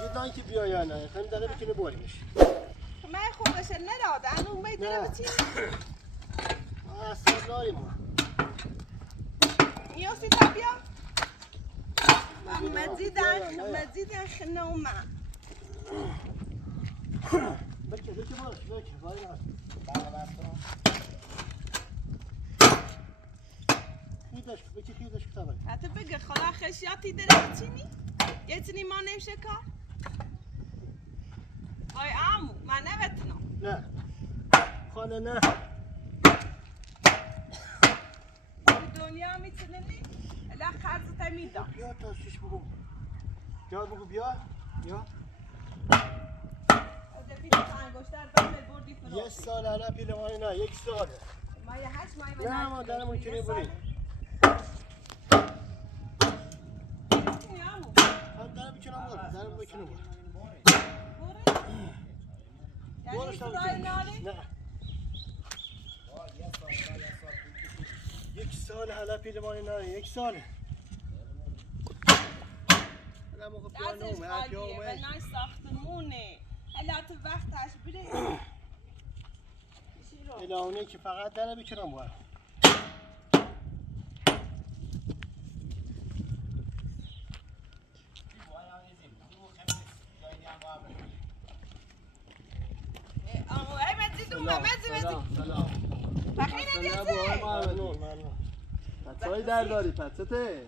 دیدن که بیا یا نه خیلی داره بکنه باریمش من خودش نداد انو میدونه بچی اصلا داریم ما میوسی تابیا مزیدن خنومه بکه باش بکه باری هست خیدش کتابه حتی بگه خدا خشیاتی داره بچینی یتنی ما نمیشه کار وای عمو من نبتنم نه خانه نه دنیا میتونی الا خرزت میدم بیا تا سیش بگو بیا یه سال الان پیلمانی نه یک ساله ما یه 8 ماه نه ما درمون کنی بونی درم بکنم برو درم بکنم برو نه یک سال حالا پیلمانی نه یک ساله حالا موقع پیانومه و نه ساختمونه حالا تو وقتش بره الهونه که فقط درم بکنم برو سلام بخیر پسایی در داری پسته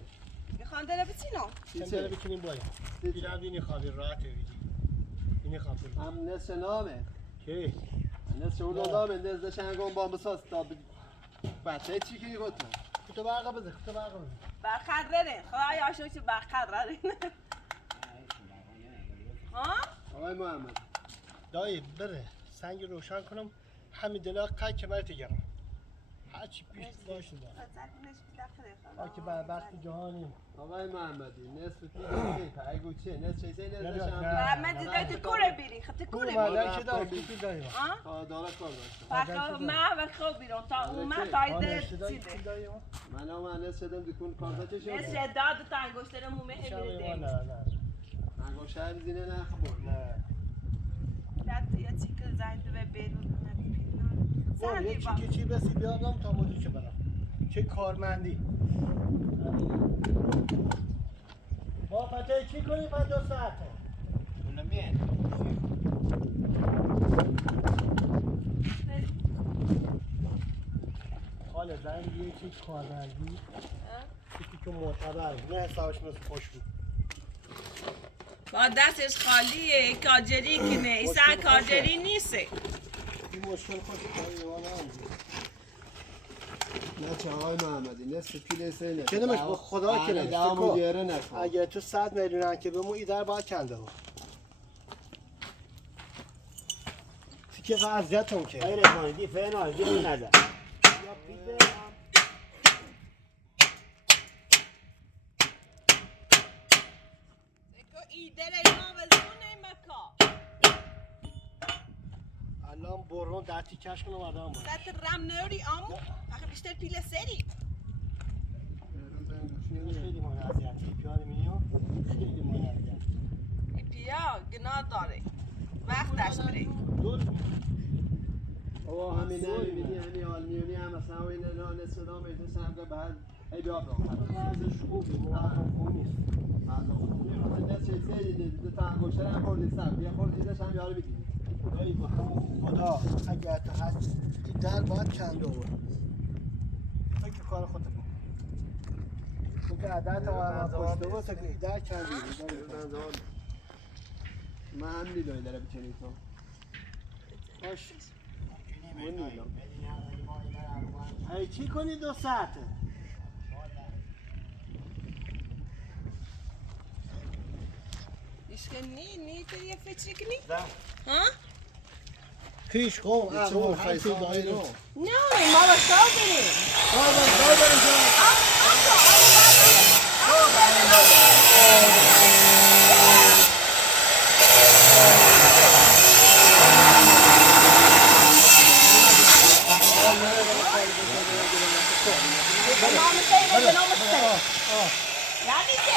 میخوان داره بچینم داره بکنیم باید بیرم بینی خوابی راحت ببینی بینی خوابی هم نصف نامه که؟ نصف اون نامه نزده شنگون با مساس تا بچه چی کنی گفتم تو برقه بده برخر رده خواهی آشو چه برخر رده ها؟ آقای محمد دایی بره سنگ روشن کنم همین دلا قد کمرت گرم هرچی پیش باشه دارم که بخت جهانی آقای محمدی نصف پیل پیگو چه نصف چیزی نزده شنگون محمدی دایی تو کوره بیری خطی کوره بیری مادر که داری تو دایی داره کار باشه فقط من خوب بیرون تا اون من تایده چیده من نصف شدم دکون کارتا چه شد نصف داد تا انگشتر مومه همیده نه انگشتر زینه نخبر نه داد یا چیکل زنده به بیرون یه چی بسی بیادم تا مدیر چه برم چه کارمندی با پته چی کنی 50 ساعت اونم میاد حالا زنگ یه چی کارمندی چیزی که معتبر نه حسابش مثل خوش بود با دستش خالیه کاجری کنه ایسا کاجری نیسته این مشکل خوش نه چه آقای محمدی نصف پیل سینه که نمش با خدا که نمش اگه تو 100 میلیون هم که به مو ایدر باید کنده بود که وضعیتون که غیر ماندی فعلا دیگه نده یا پیده الان برون دستی کش کنم آدم باید سات رم نوری آمو آخه بیشتر پیل سری خیلی مانه اذیتی پیاده می‌نیم خیلی مانه اذیتی پیا گناه داره وقتش بره بابا همین نمی‌بینی همین آلمیونی هم مثلا این نصف نام ایتون سمگه بعد ای بیاد رو ازش خوبی موقعم خوب نیست نصف چیزی دو تا انگشتر هم خوردی سم یه خورد دیدش هم یارو بگیری دایی با خدا اگر تو هست این در باید کنده بود فکر کار خودت بکن چون که عدت هم پشته بود تا این در کنده من هم نیلوی داره بچنی تو باش ای چی کنی 2 ساعته نی تو یه فکر کنی؟ ها؟ پیش خوب اون خیلی دایی رو نه ما با شاو بریم شاو بریم یعنی چه؟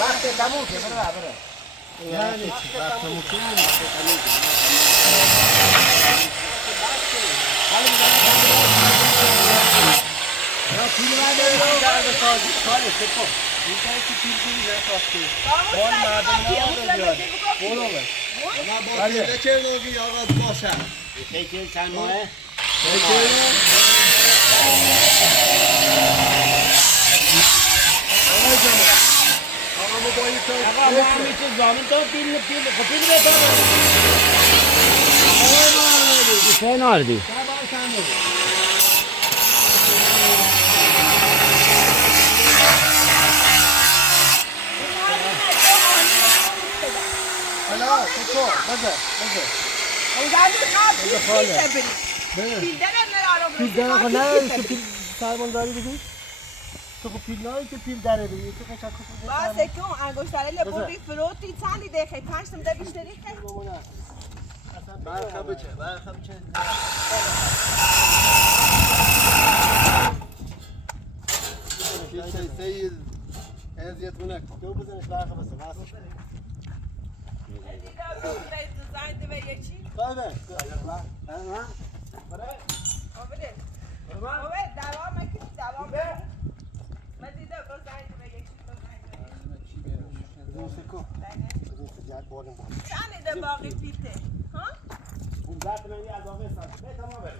وقت تموم که بره یعنی چی؟ وقت تموم که یعنی؟ یا پیل برداری رو درد سازی کاری سکو این کاری که پیل کنی نساختی بال مردم نباید بیاد برو بش ما با پیله چه نوگی آقا باشم یکی چند ماهه آقا ما با یک آقا ما هم میشه زامن تو پیل بده فنار دی حالا تو بذار پیل در آقا نه تو پیل سرمان داری بگی تو خب پیل نایی که پیل داره بگی تو خیلی شکل واسه که اون انگشتره لبوری فروتی چندی دقیقه 5 تا ده بیشتری خیلی برخب چه سید ازیت رو نکن تو بزنش برخب بسه واسه چند باقی پیته ها؟ اون ذات من از واقع ساز تمام بره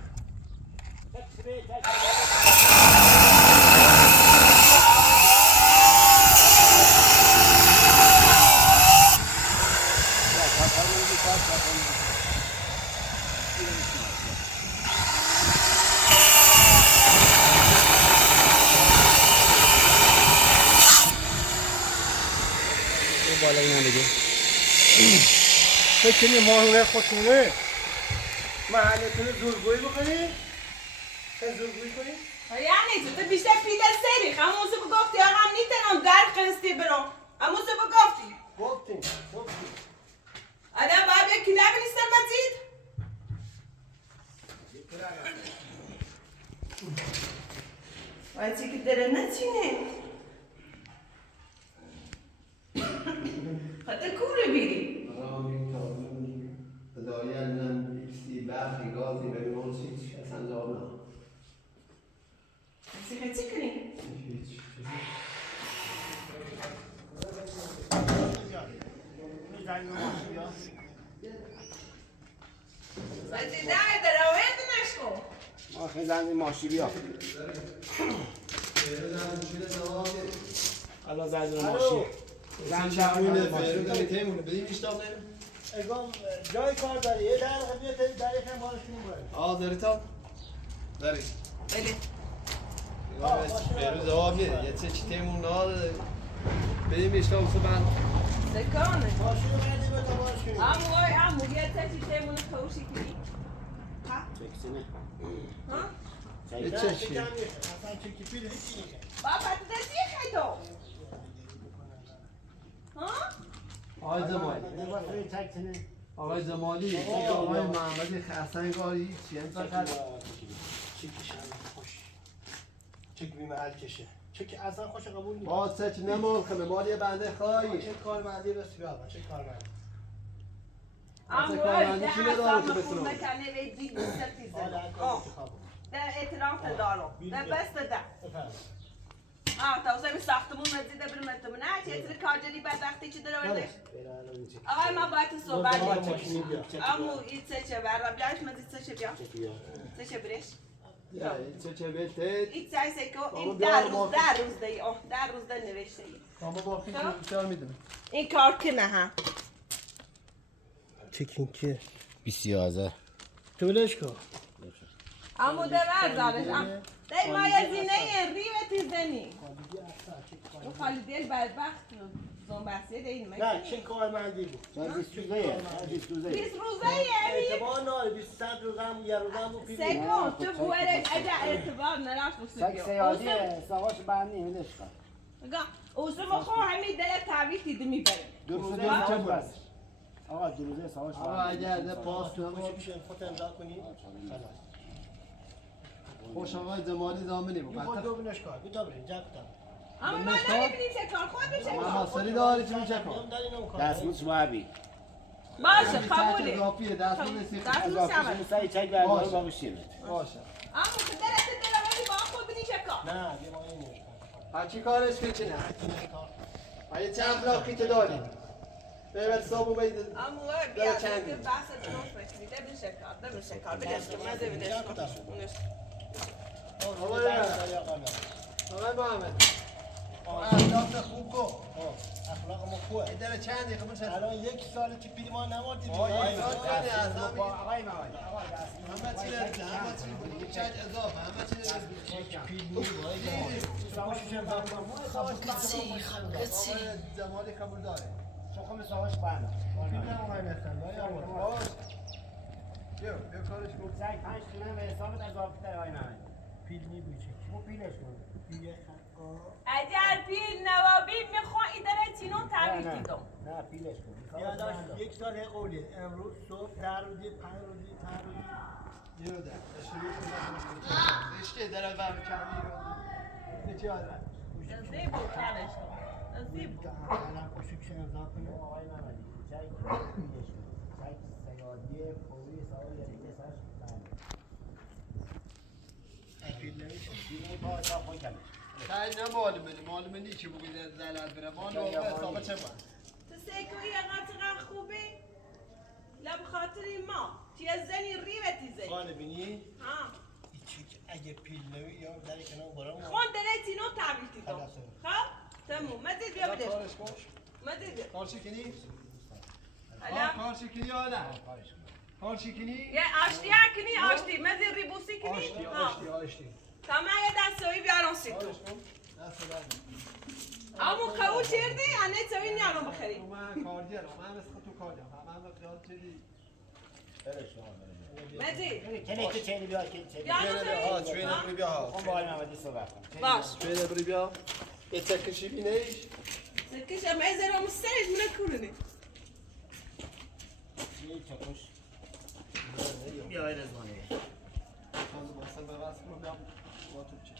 بالا اینا دیگه فکر ماهونه خودتونه محلتونه زورگویی بکنی؟ زورگویی کنی؟ یعنی تو بیشتر پیده سری همون سو گفتی آقا هم نیتنم در قنستی برام همون سو گفتی گفتیم آدم باید یکی نبینیستم مزید باید چی که داره نچینه خاطر کوره بیری دایان ایکسی برخی گازی به میمون چیز اصلا جواب نه چی کنی؟ هیچ مزید در روایت نشکو ما خیلی زنی ماشی بیا الان زنی ماشی زن شمونه فیرو داری تیمونه بدیم اشتاب نیم اگم جای کار داری یه دقیقه بیاد دقیقه مالشون باید داری تا؟ داری بله فیرو جواب میده یه چی تیمون نال بدیم اشتاب سو بند سکانه ماشین رو بردی به تا ماشین امو یه تکی تیمونه کوشی کنی ها؟ چکسینه ها؟ چه چی؟ اصلا چکی پیل هیچی نیست بابا تو دستی خیدو ها؟ آقای زمانی آقای زمانی آقای محمدی خرسنگاری هیچی هم چکیش خوش چک بی محل کشه چک اصلا خوش قبول نیست باز سچ نمال خمه مالی بنده خواهی چه کارمندی رسی بابا چه کارمندی امو کارمندی چی نداره که خون بتونم مکنه وی دیگ سرتیزه حالا کار انتخاب در اعتراف ندارم در بست ده بفرم تا وزای ساختمون مزیده برمتمون نه چه اتر کارجری بدبختی چی داره ورده آقای من باید تو صحبت امو این چه بر و بیایش مزید چه بیا چه برش چه بهتر این چای سکو این در روز دی در روز دی نوشته ای اما باقی چرا میدونم این کار که نه هم چکین که 20000 تو بلش کن امو ده بردارش دی ما یه زینه ریوه تیزنی اون خالیدی بدبخت زنبسیه دی این نه چه کارمندی بود 20 روزه 20 روزه اعتبار ناره 20 روزه هم یه روزه هم بود پیل سکون تو بویرش اگه اعتبار نرفت سگ سیادی سواش بندی میدش کن اوزم خو همین دل تعویض دیده میبره 2 روزه چه بس آقا 2 روزه سواش آقا اگر ده پاس تو باشه میشه خودت امضا کنی خلاص خوش آقای زمانی زامنی بود. خود دو بینش کار بیتا بریم جا کتاب اما من نمیبینیم چه کار خود بشه ما سری داری چی میشه کار دستمون شوابی باشه قبوله اضافیه دستمون سی دستمون سمت سعی چک برنامه با بشیم باشه اما که درست دلوری با خود بینی چه کار نه بیا ما این نمیش هرچی کارش که چی نه آیا چند لاکی که داری بیوت صابو بید اما بیا که بحث درست بکنی ده بشه کار ده بشه کار بدش که مزه بدش اونش آقای محمد اخلاق خوب کو اخلاق ما خوبه این داره چندی خب میشه الان یک ساله که پیری ما نماردیم آقای محمد آقای محمد همه چی همه چی بود چند اضافه همه چی پیری وای زمانی قبول داره شخم سواش بنا بیا کارش بود سعی 5 تومن به حسابت از آفتر آقای محمد پیل میبوچه خب پیلش کن یه خطا اگر پیل نوابی میخوان ایداره تینو تحویل دیدم نه پیلش کن یاداش یک سال قولی امروز صبح در روزی 5 روزی 5 روزی یه ده اشته در بر کمی رو چی آدم زیبو کارش زیبو الان کوچیک شدم زاکنه آقای محمدی چای پیلش کن چای سیادی فوری سوال یعنی که سرش پیل نمیشه پیل پا تا خوی کمش خیلی نه معلومه نی که بگید زلال بره ما نوبه حسابه چه باید تو سیکوی قطعا خوبه لب خاطری ما تی زنی ریوتی زنی خانه بینی ها چی اگه پیل نمی یا در کنار برام خون داره تینو تحویل دیدم خب تموم مدید بیا بدش کارش کن مدید کار شکنی حالا کار شکنی آدم کار شکنی یه آشتی کنی آشتی مدید ریبوسی کنی آشتی تا من یه دستوی بیارم سی تو کارش کن دست دارم اما قبول چردی انه توی نیارم بخری من کارگرم من مثل تو کارگرم من خیال چیزی مدید کنه که چیلی بیا که چیلی بیارم توی چوینه بری بیا ها خب با آقای محمدی صحبت کن باش چوینه بری بیا یه تکشی بینیش سکش اما از را مسترش منه کورونه یه چکش بیا آقای رزوانه مثلا به واسه رو بیام با تو چی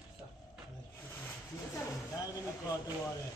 در بینی کار دواره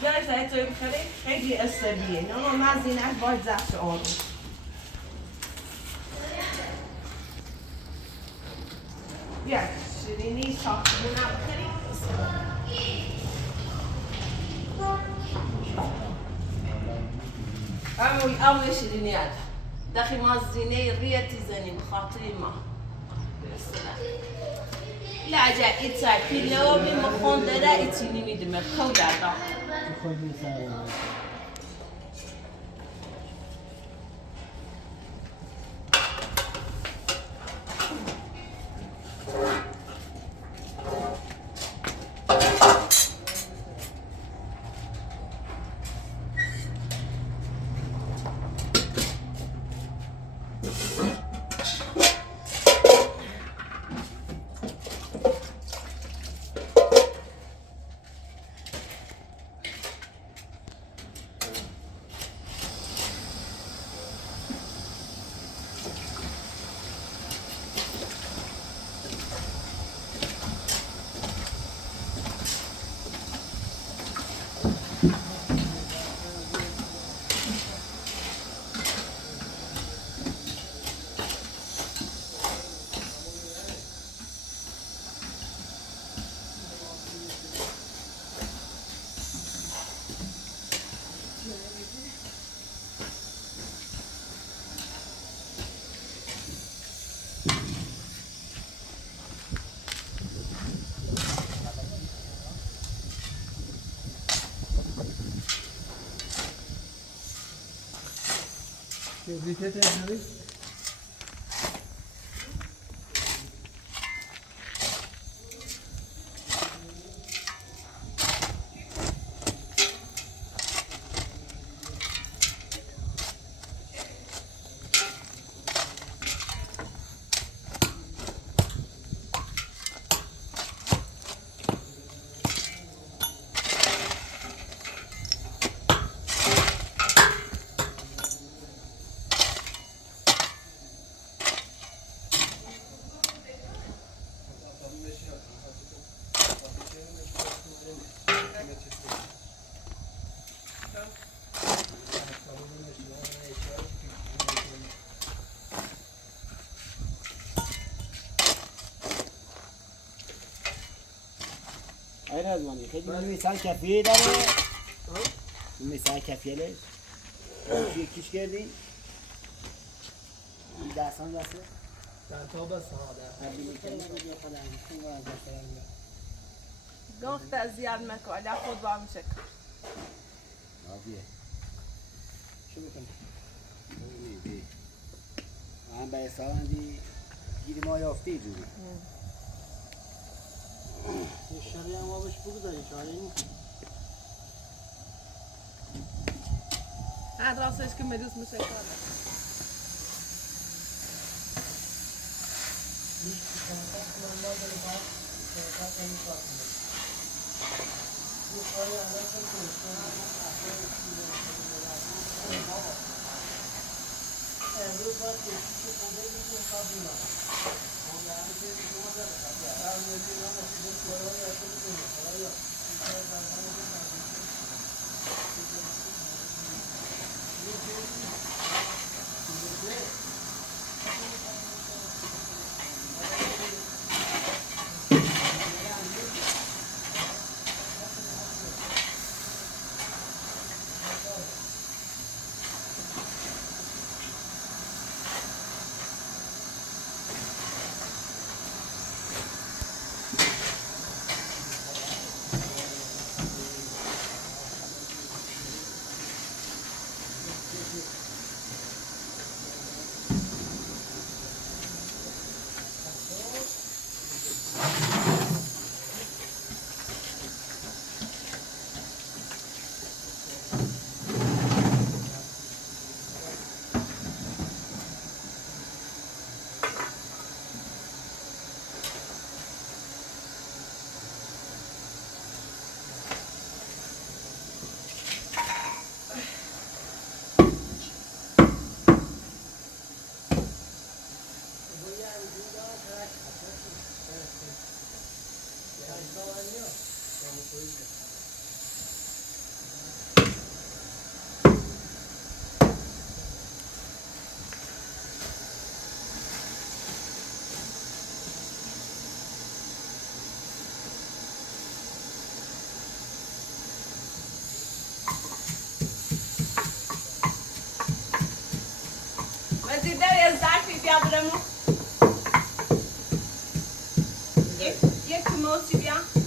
بیارش زایی توی بخری خیلی استبیه نه من زینش باید زفت آن بیار شیرینی ساختمون هم بخری اول شیرینی هست دخی ما زینه ریتی زنیم خاطری ما لعجه ایتای پیلو بی مخونده را ایتی نمیدیم خود در کبریتت اینجوری؟ آی رضوانی خیلی مثال کفیه داره مثال کفیه لش یکیش کردین دستان دسته در تا بس ها گفت از زیاد مکاله خود با میشه آبیه شو بکنی من به حساب دی گیری ما یافته جوری یه شبیه هم آبش بگذاری چاره این هر راستش که مدوس میشه کنه Viadremo. Jak tu moci bien.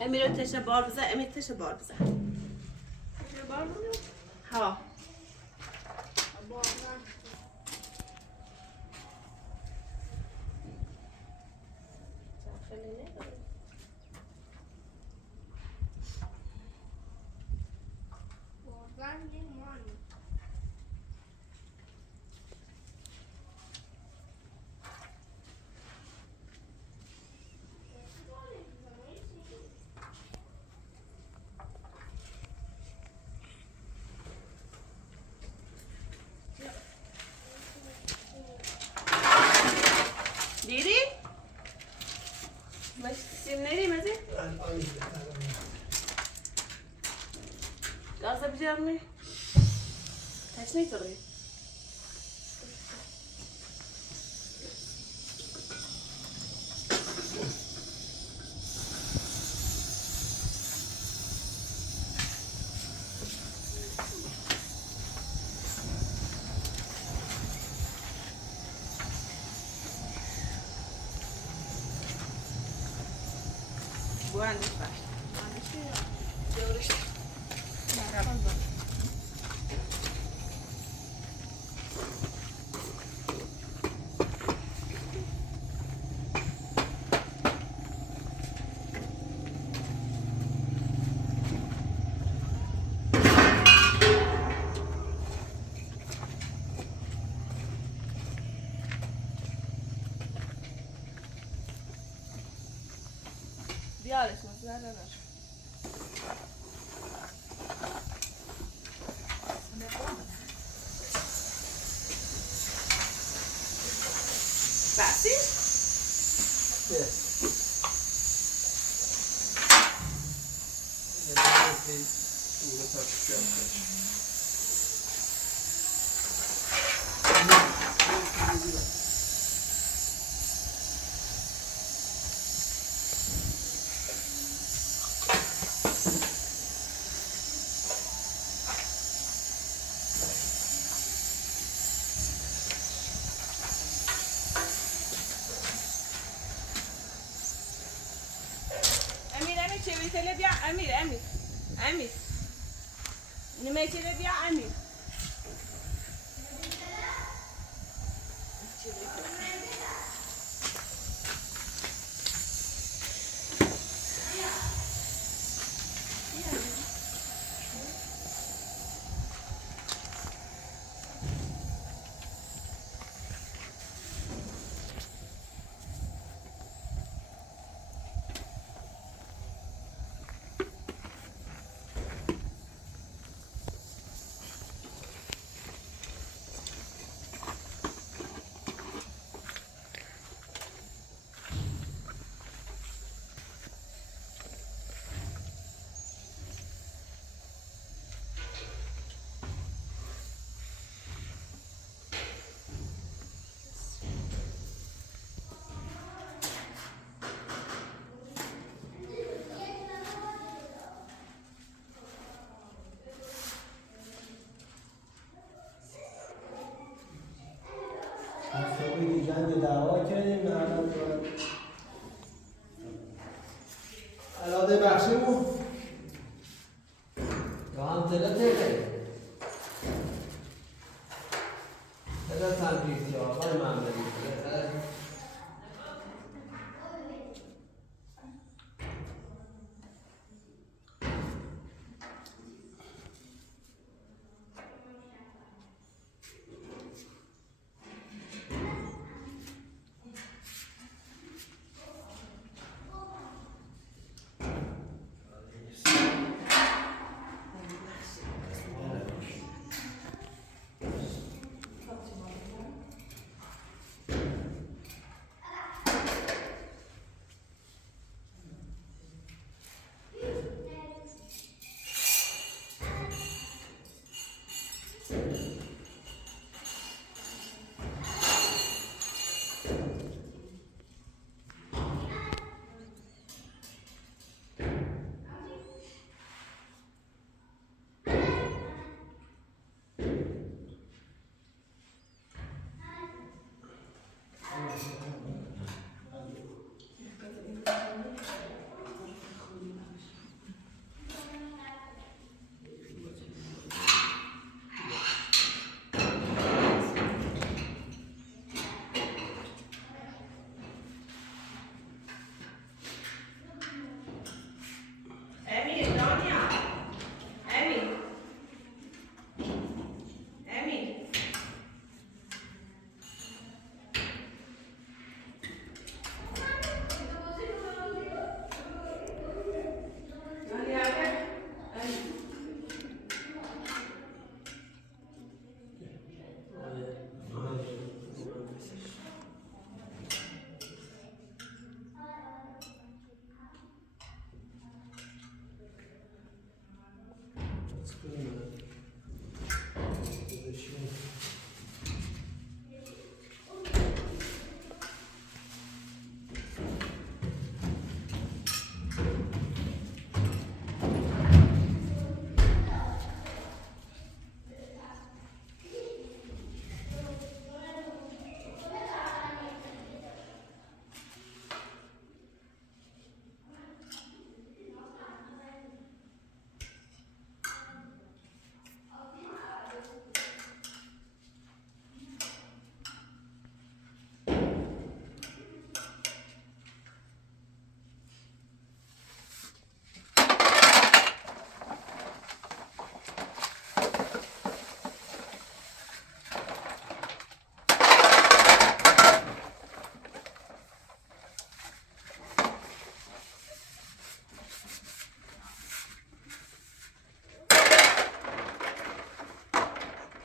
امیر تشه بار بزن امیر تشه بار بزن ها دیدی؟ مش سیم نریم از این؟ گازه بیارم می؟ تشنه کنی؟ Buenas tardes. Białeś, no, zaraz. Passi? Yes. چه بیا امیر نیمه چه بیا امیر جنگ دعوا کردیم علاده بخشیمون یا هم دلت دلت هم بیستی آقای ممنونی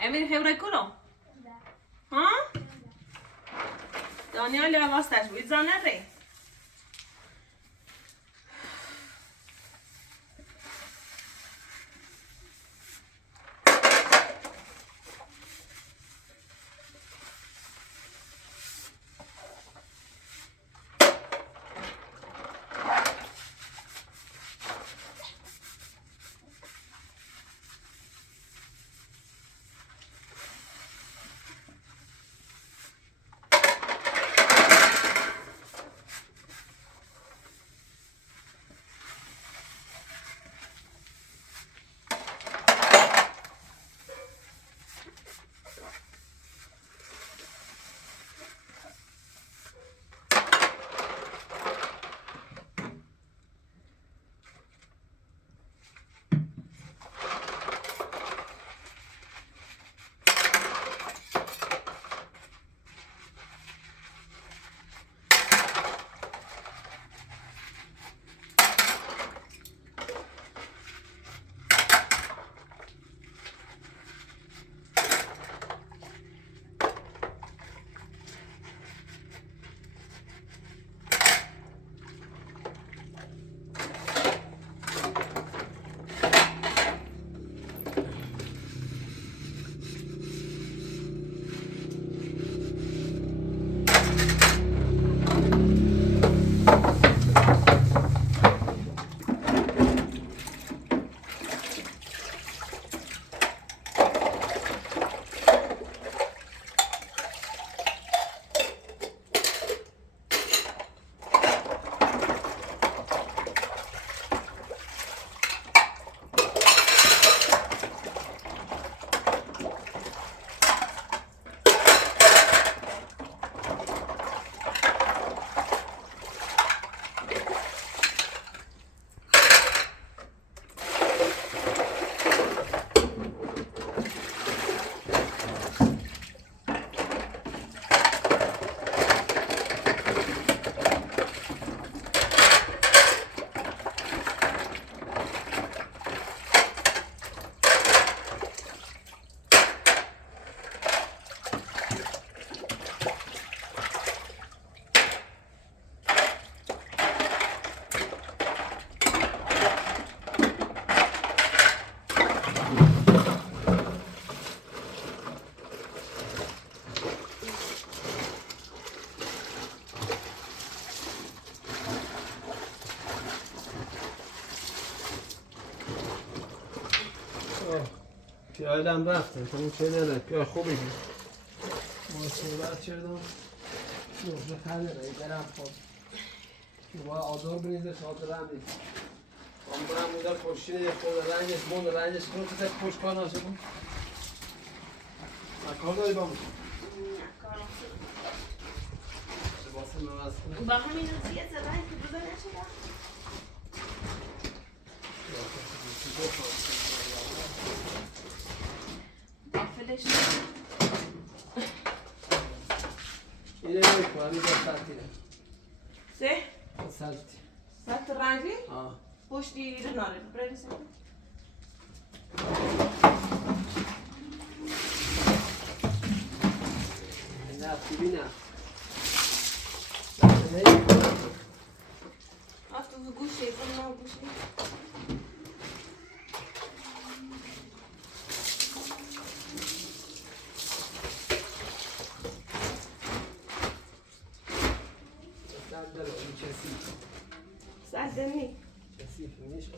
امیر خبره کنو ها دانیال واسطش بود زانه ری پیالم رفتم تو اون چه نداره پیال خوبی بود ما صحبت کردم شغل خنده رایی برم خود که باید آزار بریزه خاطر هم نیست هم برم اونجا پشتینه یه خود رنگش کنه تو تک پشت کار ناشه بود کار داری با مون لباسم نواز کنه با همین روزیه زدن که بزن نشده فلش اینه نمیکنم این سلطیه سه سلطی سلط رنگی آه پشتی رو ناره برسه نه خوبی نه تو گوشه کنم گوشه سردنی کثیف نیست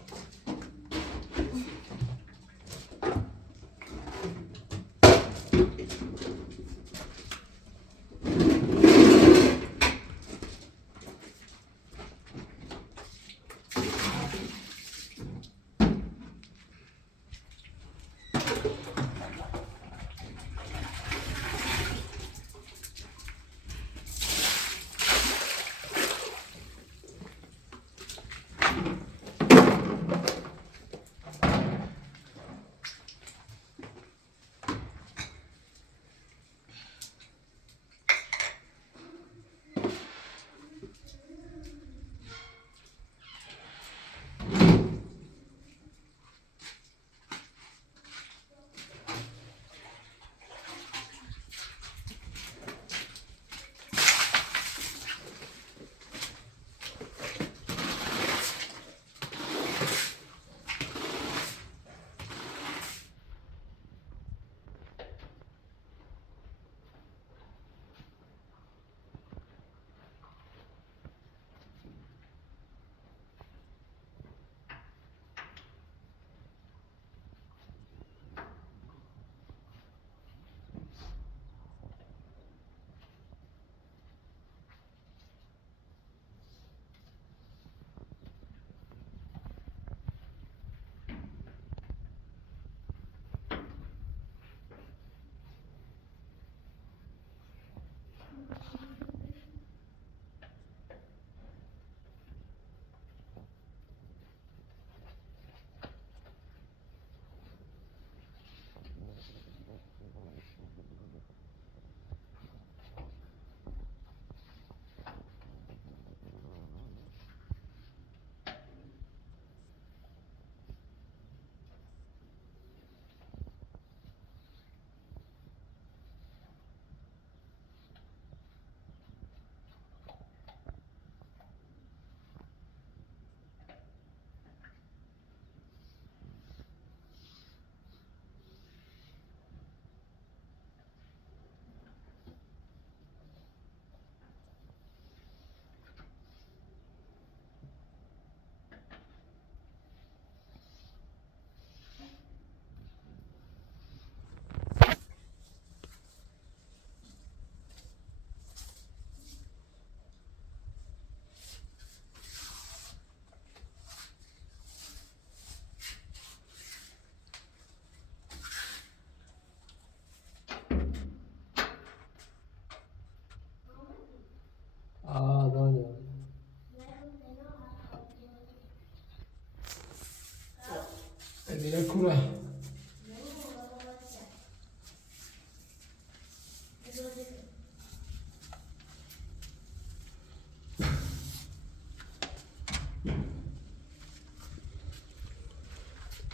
میره کوره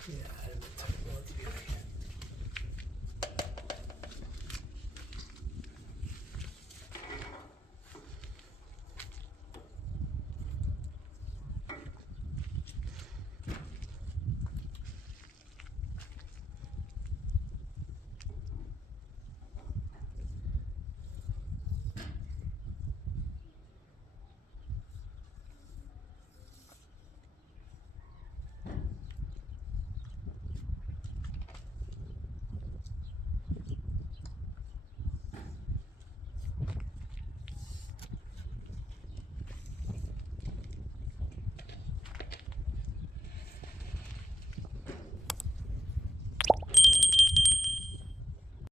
Yeah.